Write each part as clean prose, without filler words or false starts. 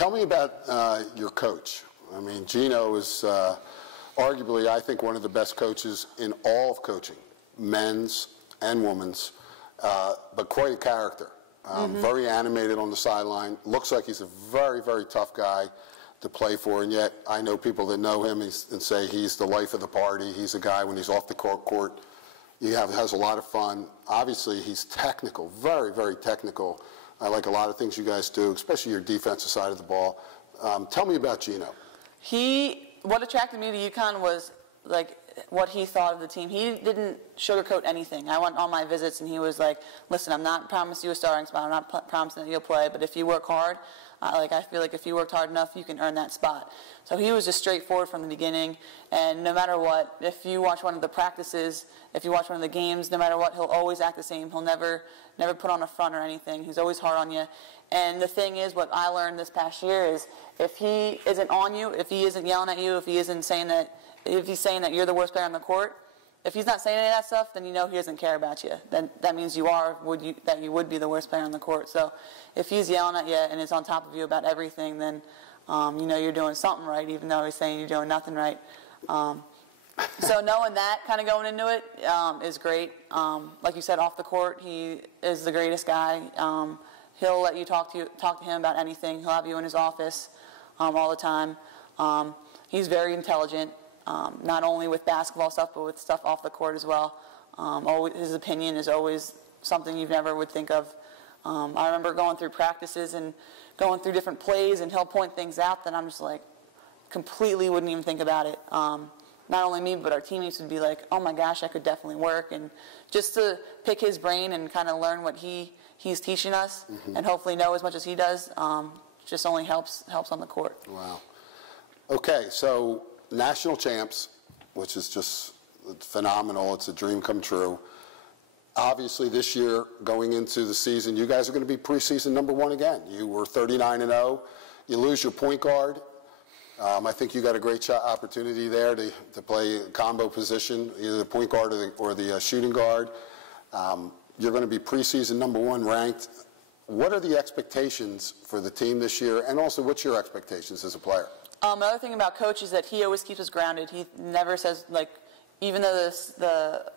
Tell me about your coach. I mean, Gino is arguably, I think, one of the best coaches in all of coaching, men's and women's, but quite a character. Very animated on the sideline. Looks like he's a very, very tough guy to play for, and yet I know people that know him and say he's the life of the party. He's a guy when he's off the court, has a lot of fun. Obviously, he's technical, very, very technical. I like a lot of things you guys do, especially your defensive side of the ball. Tell me about Gino. What attracted me to UConn was like what he thought of the team. He didn't sugarcoat anything. I went on my visits and he was like, listen, I'm not promising you a starting spot. I'm not promising that you'll play, but if you work hard, I feel like if you worked hard enough, you can earn that spot. So he was just straightforward from the beginning, and no matter what, if you watch one of the practices, if you watch one of the games, no matter what, he'll always act the same. He'll never put on a front or anything. He's always hard on you. And the thing is, what I learned this past year is if he isn't on you, if he isn't yelling at you, if he's saying that you're the worst player on the court, if he's not saying any of that stuff, then you know he doesn't care about you. Then that means you would be the worst player on the court. So if he's yelling at you and is on top of you about everything, then you know you're doing something right, even though he's saying you're doing nothing right. So knowing that kind of going into it is great. Like you said, off the court, he is the greatest guy. He'll let you talk to him about anything. He'll have you in his office all the time. He's very intelligent. Not only with basketball stuff, but with stuff off the court as well. His opinion is always something you never would think of. I remember going through practices and going through different plays, and he'll point things out that I'm just like, completely wouldn't even think about it. Not only me, but our teammates would be like, oh my gosh, that could definitely work. And just to pick his brain and kind of learn what he's teaching us, and hopefully know as much as he does, just only helps on the court. Wow. Okay, so national champs, which is just phenomenal. It's a dream come true. Obviously, this year, going into the season, you guys are going to be preseason #1 again. You were 39-0. You lose your point guard. I think you got a great opportunity there to play a combo position, either the point guard or the shooting guard. You're going to be preseason #1 ranked. What are the expectations for the team this year, and also what's your expectations as a player? Another thing about Coach is that he always keeps us grounded. He never says, like, even though the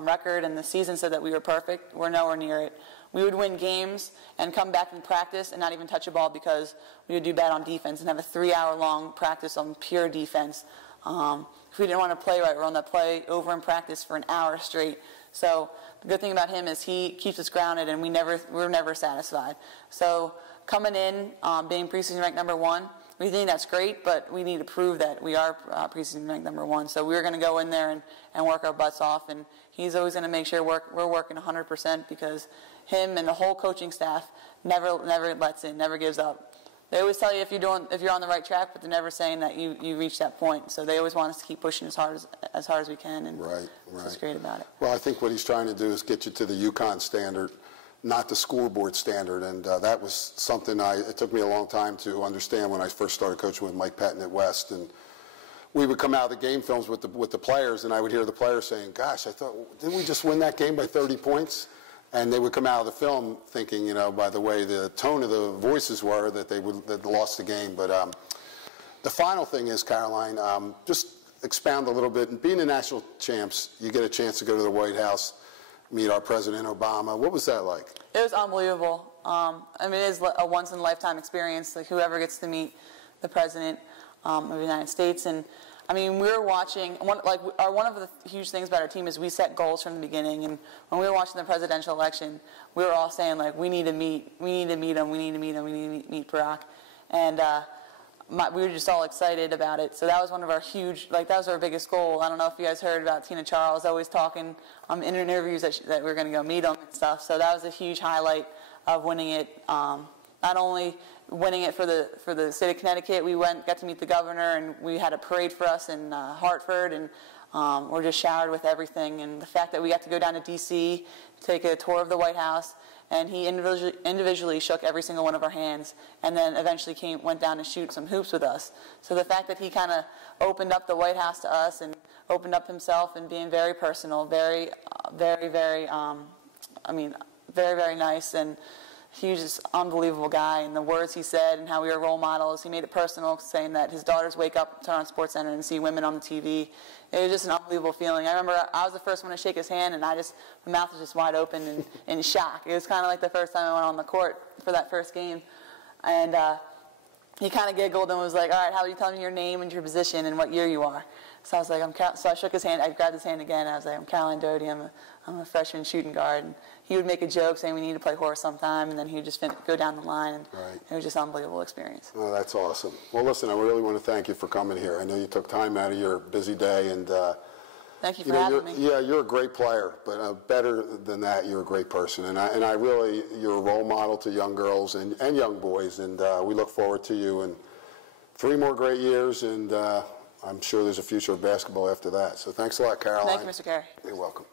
record and the season said that we were perfect, we're nowhere near it. We would win games and come back in practice and not even touch a ball because we would do bad on defense and have a 3-hour-long practice on pure defense. If we didn't want to play right, we're on that play over in practice for an hour straight. So the good thing about him is he keeps us grounded, and we're never satisfied. So coming in, being preseason ranked #1, we think that's great, but we need to prove that we are preseason ranked #1. So we're going to go in there and work our butts off, and he's always going to make sure we're working 100% because him and the whole coaching staff never lets in, never gives up. They always tell you if you're on the right track, but they're never saying that you reach that point. So they always want us to keep pushing as hard as we can, and right. That's what's great about it. Well, I think what he's trying to do is get you to the UConn standard, not the scoreboard standard, and that was something it took me a long time to understand when I first started coaching with Mike Patton at West. And we would come out of the game films with the players, and I would hear the players saying, gosh, I thought, didn't we just win that game by 30 points? And they would come out of the film thinking, you know, by the way the tone of the voices were, that they lost the game. But the final thing is, Caroline, just expound a little bit. And being the national champs, you get a chance to go to the White House, meet our President Obama. What was that like? It was unbelievable. I mean, it is a once-in-a-lifetime experience. Like, whoever gets to meet the President of the United States. And I mean, we were watching, one of the huge things about our team is we set goals from the beginning. And when we were watching the presidential election, we were all saying, like, we need to meet him, we need to meet him, we need to meet Barack. And we were just all excited about it. So that was one of our that was our biggest goal. I don't know if you guys heard about Tina Charles always talking in interviews that we were going to go meet him and stuff. So that was a huge highlight of winning it. Not only winning it for the state of Connecticut, we got to meet the governor, and we had a parade for us in Hartford, and we're just showered with everything. And the fact that we got to go down to D.C., take a tour of the White House, and he individually shook every single one of our hands, and then eventually went down to shoot some hoops with us. So the fact that he kind of opened up the White House to us and opened up himself and being very personal, very, very, very, very, very nice, and he was just an unbelievable guy, and the words he said and how we were role models. He made it personal, saying that his daughters wake up, turn on SportsCenter, and see women on the TV. It was just an unbelievable feeling. I remember I was the first one to shake his hand, and my mouth was just wide open and in shock. It was kind of like the first time I went on the court for that first game. And he kind of giggled and was like, all right, how are you telling me your name and your position and what year you are? So I was like, so I shook his hand. I grabbed his hand again. I was like, I'm Caroline Doty. I'm a freshman shooting guard. And he would make a joke saying we need to play horse sometime, and then he would just go down the line. And it was just an unbelievable experience. Oh, that's awesome. Well, listen, I really want to thank you for coming here. I know you took time out of your busy day, and thank you for having me. Yeah, you're a great player, but better than that, you're a great person. And I really, you're a role model to young girls and young boys, and we look forward to you in 3 more great years, and I'm sure there's a future of basketball after that. So thanks a lot, Caroline. Thank you, Mr. Carey. You're welcome.